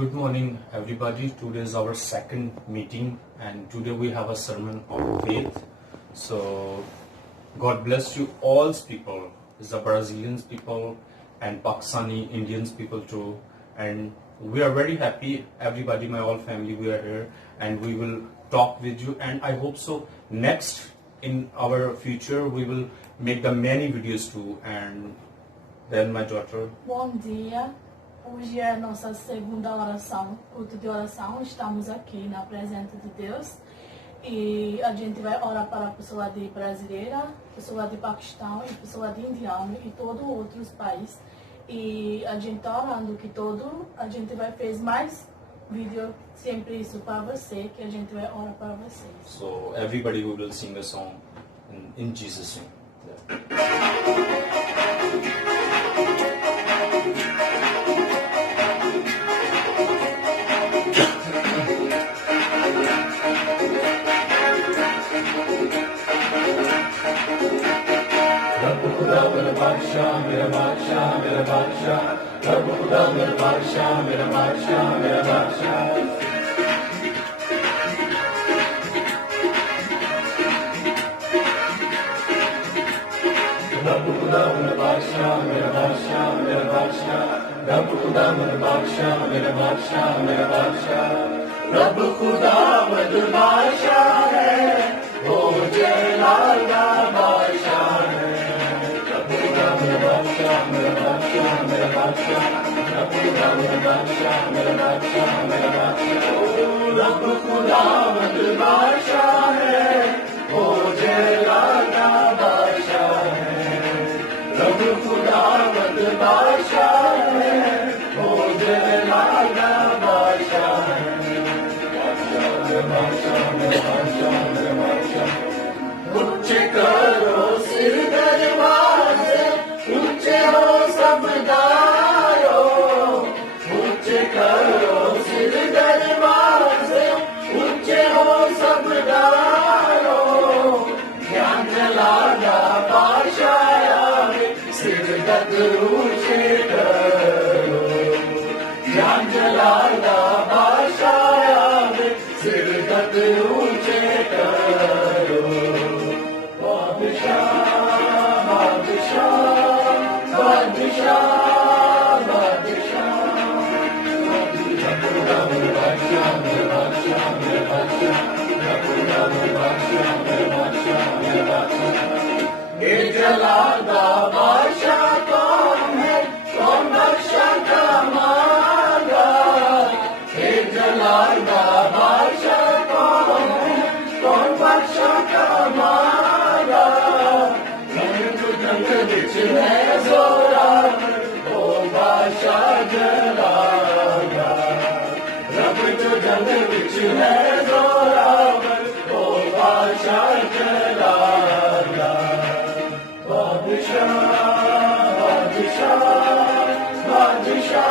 Good morning, everybody. Today is our second meeting, and today we have a sermon on faith. So, God bless you, all people, the Brazilians people and Pakistani Indians people too. And we are very happy, everybody, my whole family, we are here, and we will talk with you. And I hope so. Next, in our future, we will make the many videos too. And then my daughter. Bom dia. Hoje é a nossa segunda oração, culto de oração. Estamos aqui na presença de Deus e a gente vai orar para a pessoa de brasileira, pessoa de Paquistão e pessoa de indiano e todos outros países. E a gente está orando que a gente vai fazer mais vídeo sempre isso para você, que a gente vai orar para vocês. So everybody will sing a song in Jesus' name. मेरा बादशाह मेरा बादशाह मेरा बादशाह प्रभु खुदा मेरा बादशाह मेरा बादशाह मेरा बादशाह प्रभु खुदा मेरा बादशाह मेरा बादशाह मेरा बादशाह प्रभु खुदा मेरा बादशाह मेरा बादशाह मेरा बादशाह प्रभु खुदा मेरा बादशाह है वो जलाल का बादशाह है मेरा बादशाह मेरा बादशाह मेरा बादशाह रब खुदा मेरा बादशाह मेरा बादशाह मेरा बादशाह रब खुदा मेरा बादशाह है वो जलाल का बादशाह है रब खुदा मेरा बादशाह है वो जलाल का बादशाह है मेरा बादशाह मेरा बादशाह मेरा बादशाह उच्च करो सिर दरवाजे ऊंचे हो सब दारो ऊंचे करो सिर दरवाजे ऊंचे हो सब दारो ज्ञान लागा बादशाह सिर तक ऊंचे करो ज्ञान लागा बादशाह सिर तक ऊंचे करो बादशाह जलादा बादशाह कौन है कौन बादशाह का मांगा हे जलादा बादशाह कौन है कौन बादशाह का मांगा जंग बिच है जोरा ओ बादशाह जलादा रब जो जंग बिच है जोरा ओ बादशाह जलादा बादशाह बादशाह बादशाह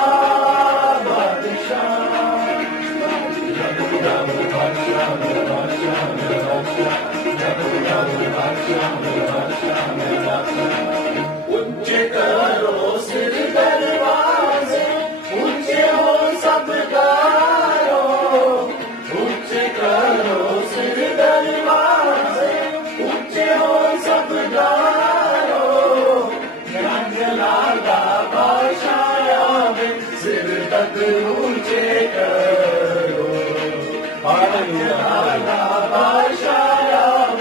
बादशाह रब खुदा मेरा बादशाह मेरा बादशाह मेरा बादशाह रब खुदा मेरा बादशाह मेरा बादशाह मेरा बादशाह ऊंचे करो सिर दरवाजे ऊंचे हो सब दारो ऊंचे करो सिर दरवाजे ऊंचे हो सब दारो ज्ञान लागा बादशाह सिर तक ऊंचे करो ज्ञान लागा बादशाह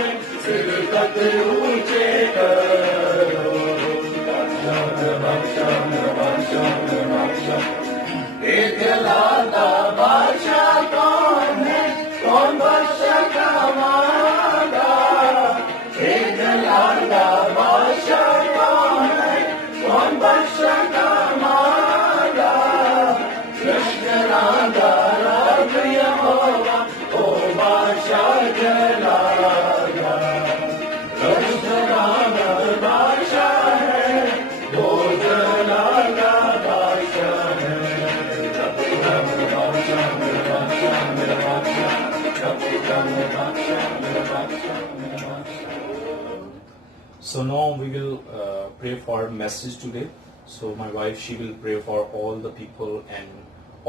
सिर तक ऊंचे करो बादशाह मेरा बादशाह मेरा बादशाह एक लागा बादशाह कौन है कौन बादशाह का मांगा एक लागा बादशाह कौन है कौन बादशाह का मांगा लश्करांगा रब यहोवा ओ बादशाह जलागा लश्करांगा बादशाह है वो जलागा बादशाह है मेरा बादशाह मेरा बादशाह मेरा बादशाह रब खुदा मेरा बादशाह मेरा बादशाह मेरा बादशाह So now we will pray for message today. So my wife, she will pray for all the people and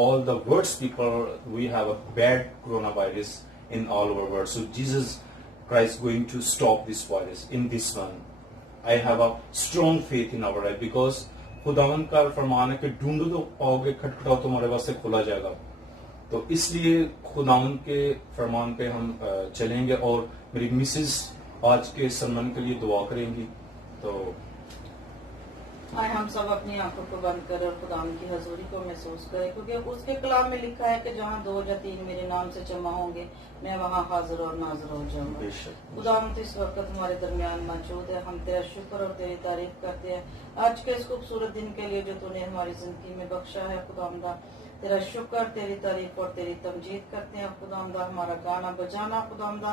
all the world's people, we have a bad coronavirus in all over world. So Jesus Christ going to stop this virus in this one. I have a strong faith in our life because खुदावन का फरमान है कि ढूंढो तो पाओगे, खटखटाओ तुम्हारे वास्ते खुला जाएगा. तो इसलिए खुदावन के फरमान पे हम चलेंगे और मेरी मिसेस आज के सम्मान के लिए दुआ करेंगी. तो आए हम सब अपनी आंखों को बंद करें और खुदावन की हजूरी को महसूस करें, क्योंकि उसके कलाम में लिखा है कि जहाँ 2 या 3 मेरे नाम से जमा होंगे मैं वहाँ हाजिर और नाजर हो जाऊंगा. खुदावन तो इस वक्त हमारे दरमियान मौजूद है. हम तेरा शुक्र और तेरी तारीफ करते हैं आज के इस खूबसूरत दिन के लिए जो तूने हमारी जिंदगी में बख्शा है. खुदावंदा तेरा शुक्र, तेरी तारीफ और तेरी तमजीद करते हैं. खुदावंदा हमारा गाना बजाना खुदावंदा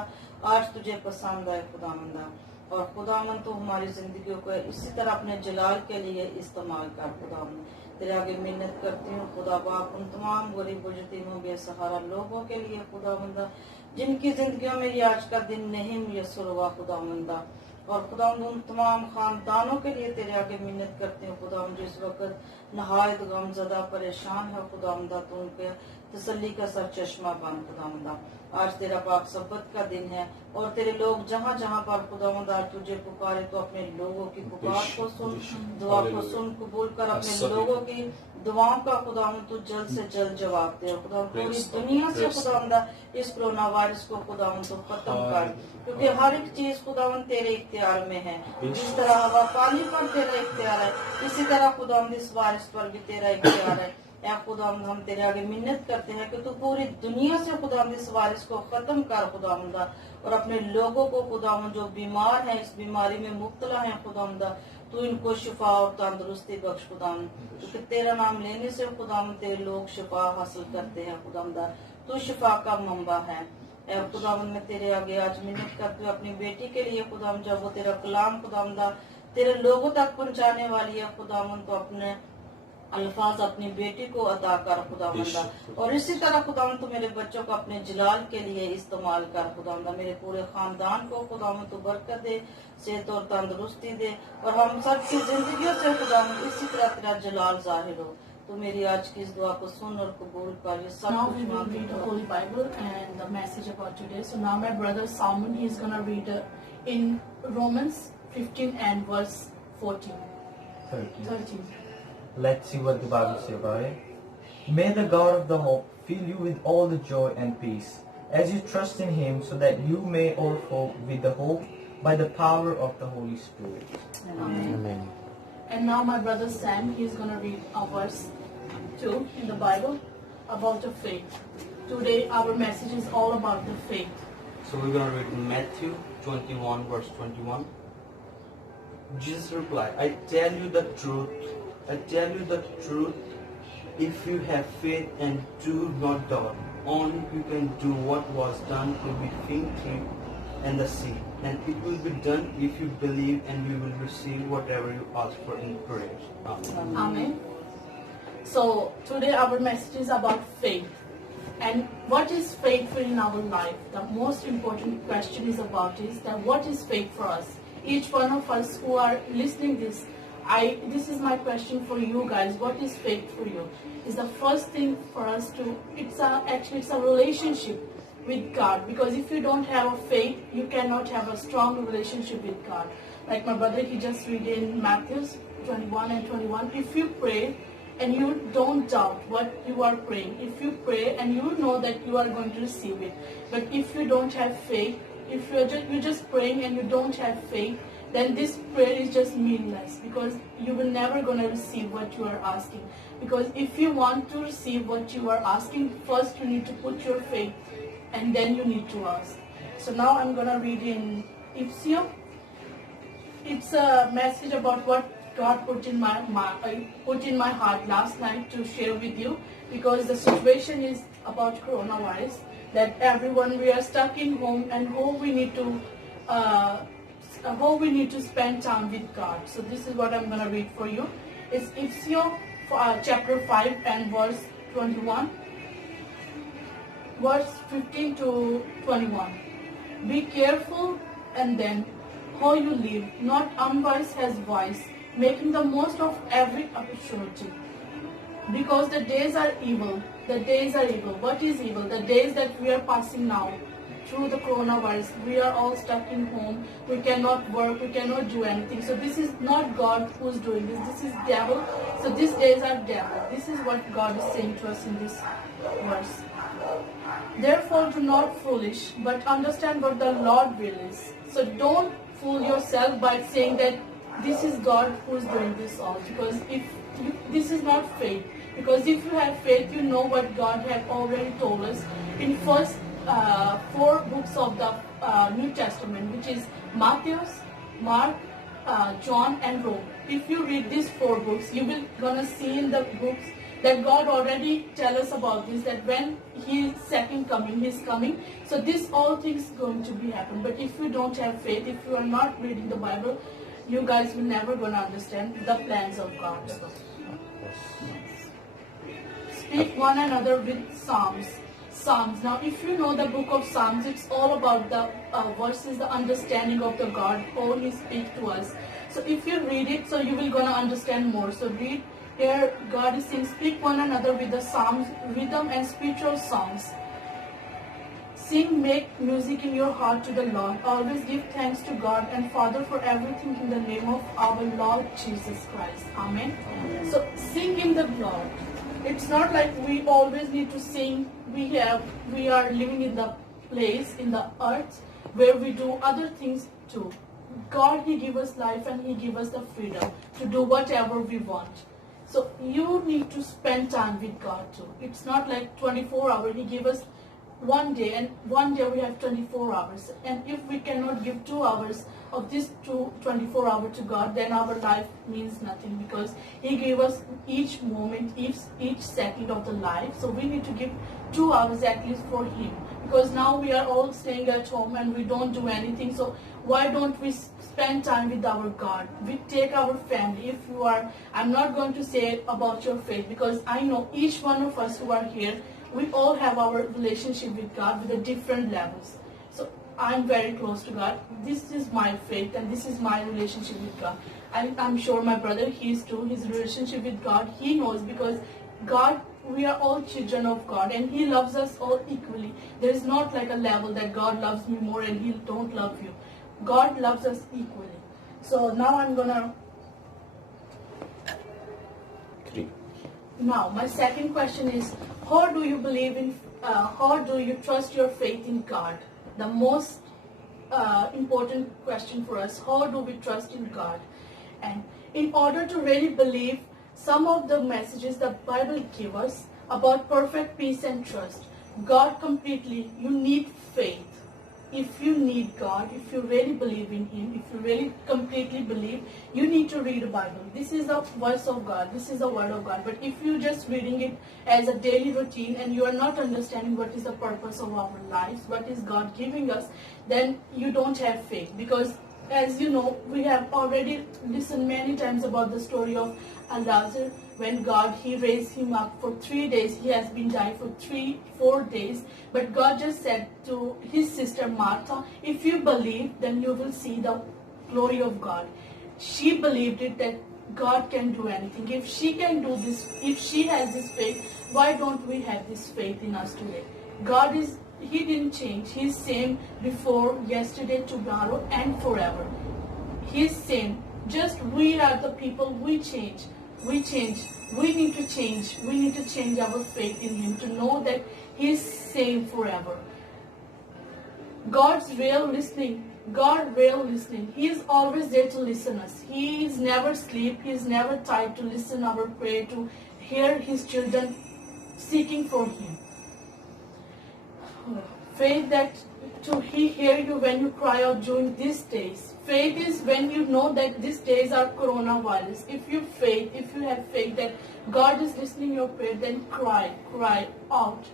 आज तुझे पसंद आए खुदावंदा, और खुदावन तो हमारी जिंदगियों को इसी तरह अपने जलाल के लिए इस्तेमाल कर. खुदावन तेरे आगे मिन्नत करती हूँ खुदा बाप उन तमाम गरीब यतीमों बेसहारा लोगों के लिए खुदावंदा जिनकी जिंदगियों में ये आज का दिन नहीं मुयस्सर हुआ खुदावंदा, और खुदावंद उन तमाम खानदानों के लिए तेरे आगे मिन्नत करते हैं खुदावंद जिस वक्त नहायत गमज़दा परेशान है खुदावंदा, तो उनके तसल्ली का सर चश्मा बन खुदावंदा. आज तेरा पाक सब्बत का दिन है और तेरे लोग जहाँ जहाँ पर खुदावंद आज तुझे पुकारे तो अपने लोगों की पुकार को सुन, दुआ को सुन, कबूल कर अपने लोगों की दुआओं का खुदावंद तू जल्द से जल्द जवाब दे. खुदावंद पूरी दुनिया से खुदावंदा इस कोरोना वायरस को खुदावंद तो खत्म कर, क्योंकि हर एक चीज खुदावंद तेरे इख्तियार में है. जिस तरह हवा पानी पर तेरा इख्तियार है इसी तरह खुदावंद इस वायरस पर भी तेरा इख्तियार है. या खुदावंद हम तेरे आगे मिन्नत करते हैं कि तू पूरी दुनिया से खुदावंद इस वायरस को खत्म कर खुदावंदा, और अपने लोगों को खुदावंद जो बीमार हैं इस बीमारी में मुब्तला हैं खुदावंदा तू इनको शिफा और तंदुरुस्ती बख्श खुदावंद, क्योंकि तेरा नाम लेने से खुदावंद तेरे लोग शिफा हासिल करते हैं खुदावंदा. तू शिफा का मंबा है. खुदावंद मैं तेरे आगे आज मिन्नत करती हूँ अपनी बेटी के लिए खुदावंद, जब वो तेरा कलाम खुदावंदा तेरे लोगों तक पहुँचाने वाली है खुदावंद, तो अपने अल्फाज अपनी बेटी को अता कर खुदावंदा, और इसी तरह खुदावंद तो मेरे बच्चों को अपने जलाल के लिए इस्तेमाल कर खुदावंदा. मेरे पूरे खानदान को खुदावंद तो बरकत दे, सेहत और तंदुरुस्ती दे, और हम सब की जिंदगियों से खुदावंद इसी तरह तेरा जलाल जाहिर हो. तो मेरी आज की इस दुआ को सुन और कबूल कर. ये सब Now we will read the Holy Bible and the message about today. So now my brother Salman, he is going to read in Romans 15 and verse 14. 13. Let's see what the Bible says about it. May the God of the hope fill you with all the joy and peace as you trust in Him, so that you may overflow with the hope by the power of the Holy Spirit. Amen. And now my brother Sam, he is going to read a verse 2 in the Bible about the faith. Today our message is all about the faith. So we're going to read Matthew 21 verse 21. Jesus replied, I tell you the truth, if you have faith and do not doubt, only you can do what was done to between tree and the sea, and it will be done if you believe, and you will receive whatever you ask for in prayer. Amen. Amen. So today our message is about faith. And what is faith in our life? The most important question is about is that what is faith for us? Each one of us who are listening this is my question for you guys. What is faith for you? Is the first thing for us to, it's a relationship with God. Because if you don't have a faith, you cannot have a strong relationship with God. Like my brother, he just read in Matthew 21 and 21. If you pray and you don't doubt what you are praying, if you pray and you know that you are going to receive it, but if you don't have faith, if you're just praying and you don't have faith, then this prayer is just meaningless, because you will never going to receive what you are asking. Because if you want to receive what you are asking, first you need to put your faith and then you need to ask. So now I'm going to read in Ipsio. It's a message about what God put in my heart last night to share with you, because the situation is about coronavirus, that everyone, we are stuck in home, and how we need to spend time with God. So this is what I'm going to read for you. It's Ipsio chapter 5 and verse 21, verse 15 to 21. Be careful and then how you live, not unwise as wise, making the most of every opportunity. Because the days are evil. The days are evil. What is evil? The days that we are passing now through the coronavirus. We are all stuck in home. We cannot work. We cannot do anything. So this is not God who's doing this. This is devil. So these days are devil. This is what God is saying to us in this verse. Therefore, do not foolish, but understand what the Lord will is. So don't fool yourself by saying that this is God who is doing this all. Because this is not faith. Because if you have faith, you know what God has already told us in first 4 books of the New Testament, which is Matthew, Mark, John, and Rome. If you read these 4 books, you will gonna see in the books that God already tell us about this, that when His second coming, He's coming. So this all things going to be happen. But if you don't have faith, if you are not reading the Bible, you guys will never gonna understand the plans of God. Speak one another with psalms. Psalms. Now, if you know the book of Psalms, it's all about the verses, the understanding of the God, how He speaks to us. So if you read it, so you will gonna understand more. So read here. God is saying, speak one another with the psalms, rhythm, and spiritual songs. Sing, make music in your heart to the Lord. Always give thanks to God and Father for everything in the name of our Lord Jesus Christ. Amen. So sing in the Lord. It's not like we always need to sing. We are living in the place, in the earth, where we do other things too. God, He give us life and He give us the freedom to do whatever we want. So you need to spend time with God too. It's not like 24 hours. He give us one day, and one day we have 24 hours. And if we cannot give 2 hours of this 24 hours to God, then our life means nothing, because He gave us each moment, each second of the life. So we need to give 2 hours at least for Him, because now we are all staying at home and we don't do anything. So why don't we spend time with our God? We take our family. If you are, I'm not going to say about your faith, because I know each one of us who are here, we all have our relationship with God with the different levels. So I'm very close to God. This is my faith and this is my relationship with God. I'm sure my brother, he is too. His relationship with God, he knows, because God, we are all children of God and He loves us all equally. There is not like a level that God loves me more and He don't love you. God loves us equally. So now I'm gonna... Now, my second question is, how do you believe in, how do you trust your faith in God? The most important question for us, how do we trust in God? And in order to really believe some of the messages the Bible gives us about perfect peace and trust, God completely, you need faith. If you need God, if you really believe in Him, if you really completely believe, you need to read the Bible. This is the voice of God. This is the word of God. But if you're just reading it as a daily routine and you are not understanding what is the purpose of our lives, what is God giving us, then you don't have faith. Because as you know, we have already listened many times about the story of Lazarus. When God, He raised him up for 3 days, he has been died for 3-4 days. But God just said to his sister Martha, if you believe, then you will see the glory of God. She believed it, that God can do anything. If she can do this, if she has this faith, why don't we have this faith in us today? God is, He didn't change. He's same before, yesterday, tomorrow, and forever. He's same. Just we are the people, we change. We change. We need to change. We need to change our faith in Him to know that He's same forever. God's real listening. God real listening. He is always there to listen us. He is never asleep. He is never tired to listen our prayer, to hear His children seeking for Him. Faith that He hear you when you cry out during these days. Faith is when you know that these days are coronavirus. If you have faith that God is listening your prayer, then cry out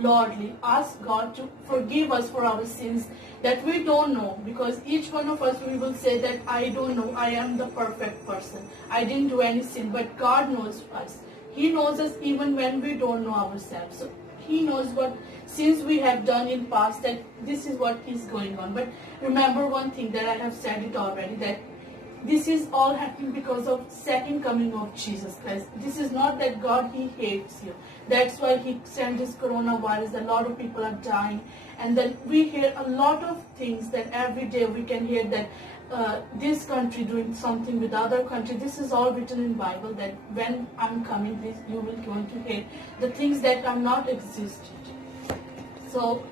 loudly. Ask God to forgive us for our sins that we don't know. Because each one of us, we will say that I don't know, I am the perfect person. I didn't do any sin, but God knows us. He knows us even when we don't know ourselves. So He knows what sins we have done in past, that this is what is going on. But remember one thing that I have said it already, that this is all happening because of second coming of Jesus Christ. This is not that God, He hates you. That's why He sent this coronavirus. A lot of people are dying. And then we hear a lot of things that every day we can hear that this country doing something with other country. This is all written in Bible that when I'm coming, this you will going to hear the things that are not existed. So,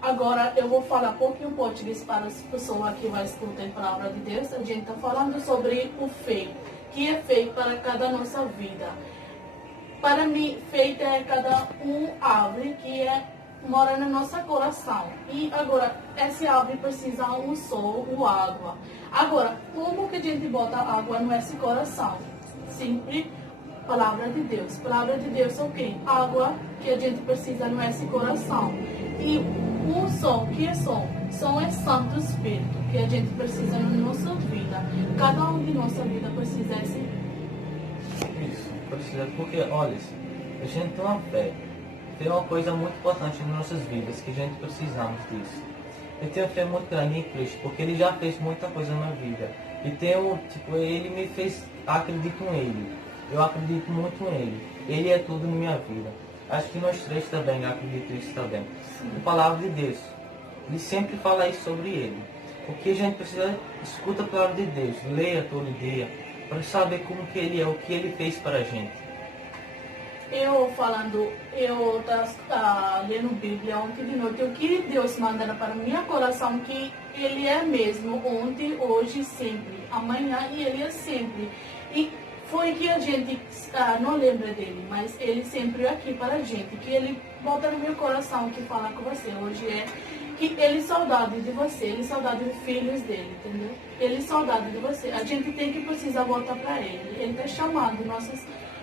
agora eu vou falar pouquinho português para as pessoas que vão escutar a palavra de Deus. A gente está falando sobre o feito, que é feito para cada nossa vida. Para mim, feito é cada árvore que mora no nosso coração. E agora, essa árvore precisa um sol, água. Agora, como que a gente bota água no nosso coração? Sempre palavra de Deus. Palavra de Deus é o quê? Água que a gente precisa no nosso coração. E o som, que é som? Som é Santo Espírito, que a gente precisa na nossa vida. Cada de nossa vida precisa desse. Isso, precisa, porque, olha, a gente tem uma fé. Tem uma coisa muito importante nas nossas vidas, que a gente precisamos disso. Eu tenho fé muito grande em Cristo, porque Ele já fez muita coisa na vida. E Ele me fez, acredito nele. Eu acredito muito nele. Ele é tudo na minha vida. Acho que nós três também acreditamos nisso também. A palavra de Deus, Ele sempre fala isso sobre Ele. O que a gente precisa, escuta a palavra de Deus, leia todo dia, para saber como que Ele é, o que Ele fez para a gente. Eu estava lendo Bíblia ontem de noite, o que Deus manda para o meu coração, que Ele é mesmo, ontem, hoje, sempre, amanhã, e Ele é sempre. E foi que a gente não lembra dele, mas Ele sempre é aqui para a gente, que Ele bota no meu coração, que fala com você hoje que Ele é saudade de você, Ele é saudade dos filhos dele, entendeu? Ele é saudade de você. A gente tem que precisar voltar para Ele. Ele está chamando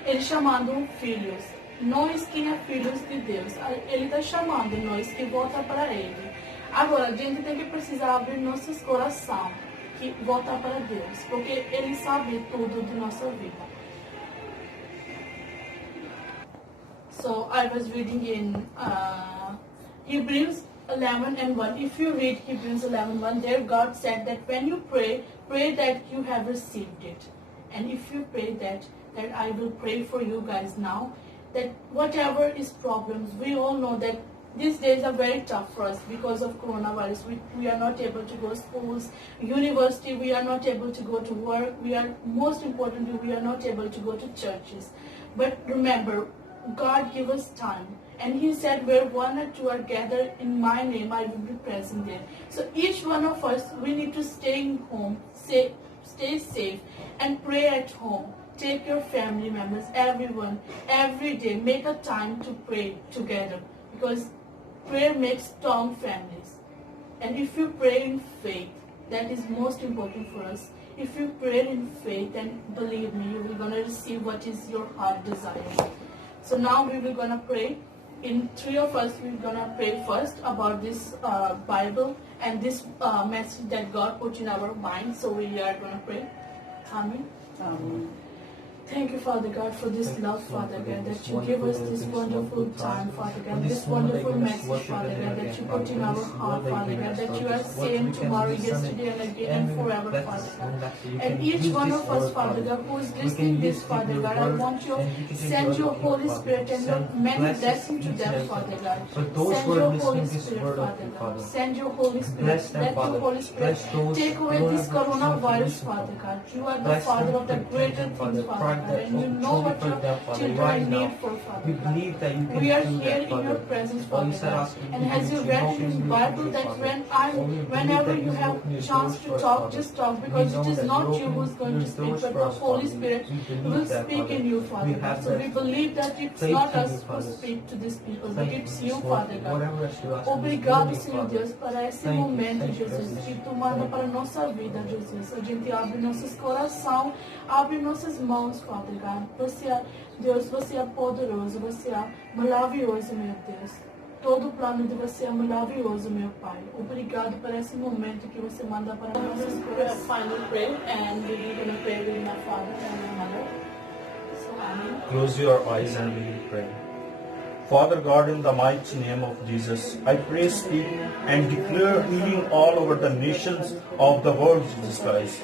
Ele chamando filhos, nós que é filhos de Deus. Ele está chamando nós que volta para Ele. Agora, a gente tem que precisar abrir nossos corações, que volta para Deus, porque Ele sabe tudo de nossa vida. So, I was reading in Hebrews 11:1. If you read Hebrews 11:1, there God said that when you pray that you have received it. And if you pray that I will pray for you guys now, that whatever is problems, we all know that these days are very tough for us because of coronavirus. We are not able to go to schools, university, we are not able to go to work, most importantly, we are not able to go to churches. But remember, God give us time. And He said, where one or two are gathered in my name, I will be present there. So each one of us, we need to stay home, stay safe, and pray at home. Take your family members, everyone, every day, make a time to pray together. Because prayer makes strong families. And if you pray in faith, that is most important for us. If you pray in faith, then believe me, you will going to receive what is your heart desire. So now we will going to pray. In three of us, we're going to pray first about this Bible and this message that God put in our mind. So we are going to pray. Amen. Thank you, Father God, for this love, Father God, that you give us this wonderful time, Father God, this wonderful message, Father God, that you put in our heart, Father God, that you are same tomorrow, yesterday, and again, and forever, Father God. And each one of us, Father God, who is listening this, Father God, I want you to send your Holy Spirit and your many blessings to them, Father God. Send your Holy Spirit, Father God. Send your Holy Spirit. Let your Holy Spirit take away this coronavirus, Father God. You are the Father of the greater things, Father. And you know what your children need for, Father God. We are here in your presence, Father God. And as you read in the Bible that whenever you have chance to talk, just talk, because it is not you who is going to speak, but the Holy Spirit will speak in you, Father God. So we believe that it's not us who speak to these people, but it's you, Father God. Obrigado, Senhor Deus, para esse momento, Jesus, que tu manda para a nossa vida, Jesus. A gente abre nossos corações, abre nossas mãos, Father God. Deus, você é poderoso, você é maravilhoso, meu Deus. Todo o plano de você é maravilhoso, meu Pai. Obrigado por esse momento que você manda para nossas corações. Final prayer, and we're going to pray with my father and my mother. So, Amen. Close your eyes and we will pray. Father God, in the mighty name of Jesus, I pray, speak, and declare healing all over the nations of the world, Jesus Christ.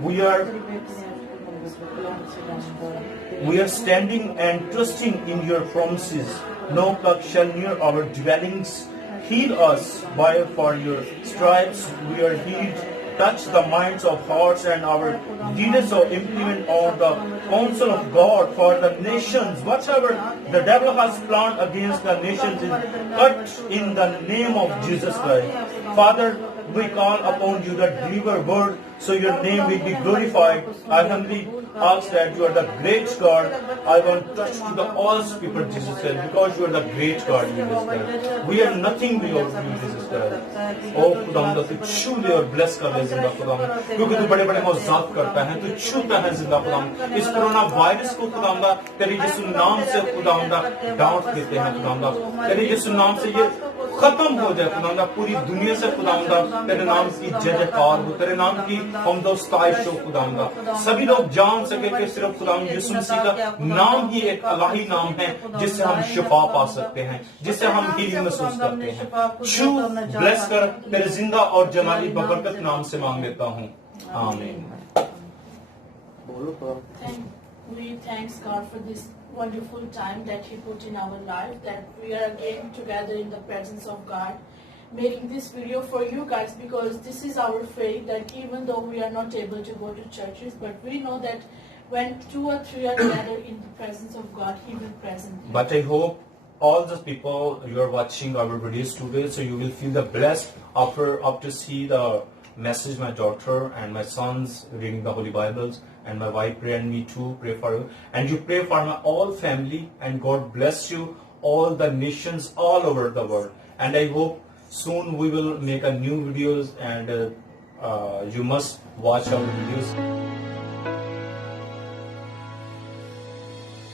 We are standing and trusting in your promises. No plague shall near our dwellings. Heal us for your stripes we are healed. Touch the minds of hearts and our leaders of implement on the counsel of God for the nations. Whatever the devil has planned against the nations is cut in the name of Jesus Christ. Father, we call upon you the deliver word so your name will be glorified. I humbly ask that you are the great God. I want to touch to the all people, Jesus Christ, because you are the great God, Jesus Christ. We are nothing without you, Jesus Christ. Oh खुदावंद, तू छू ले और bless कर ले जिंदा खुदावंद, क्योंकि तू बड़े बड़े मौजूद करता है, तू छूता है जिंदा खुदावंद. इस कोरोना वायरस को खुदावंद तेरे यीशु नाम से खुदावंद डांट देते हैं खुदावंद. तेरे यीशु नाम से ये खत्म हो जाए खुदावंद, पूरी दुनिया से खुदावंद तेरे नाम की जय जयकार हो, तेरे नाम की हमद व सताइश हो खुदावंद. सभी लोग जान सके कि सिर्फ खुदावंद यीशु मसीह का नाम ही एक अलाही नाम है जिससे हम शिफा पा सकते हैं, जिससे हम हीलिंग महसूस करते हैं. छू ब्लेस कर तेरे जिंदा और जलाली बबरकत नाम से मांग लेता हूँ. आमीन. We thanks God for this wonderful time that He put in our life, that we are again together in the presence of God, making this video for you guys, because this is our faith that even though we are not able to go to churches, but we know that when 2 or 3 are gathered in the presence of God, He will present. But I hope all the people you are watching our videos today, so you will feel the blessed after see the message my daughter and my sons reading the Holy Bibles, and my wife pray and me too pray for you, and you pray for my all family, and God bless you all the nations all over the world. And I hope soon we will make a new videos, and you must watch our videos.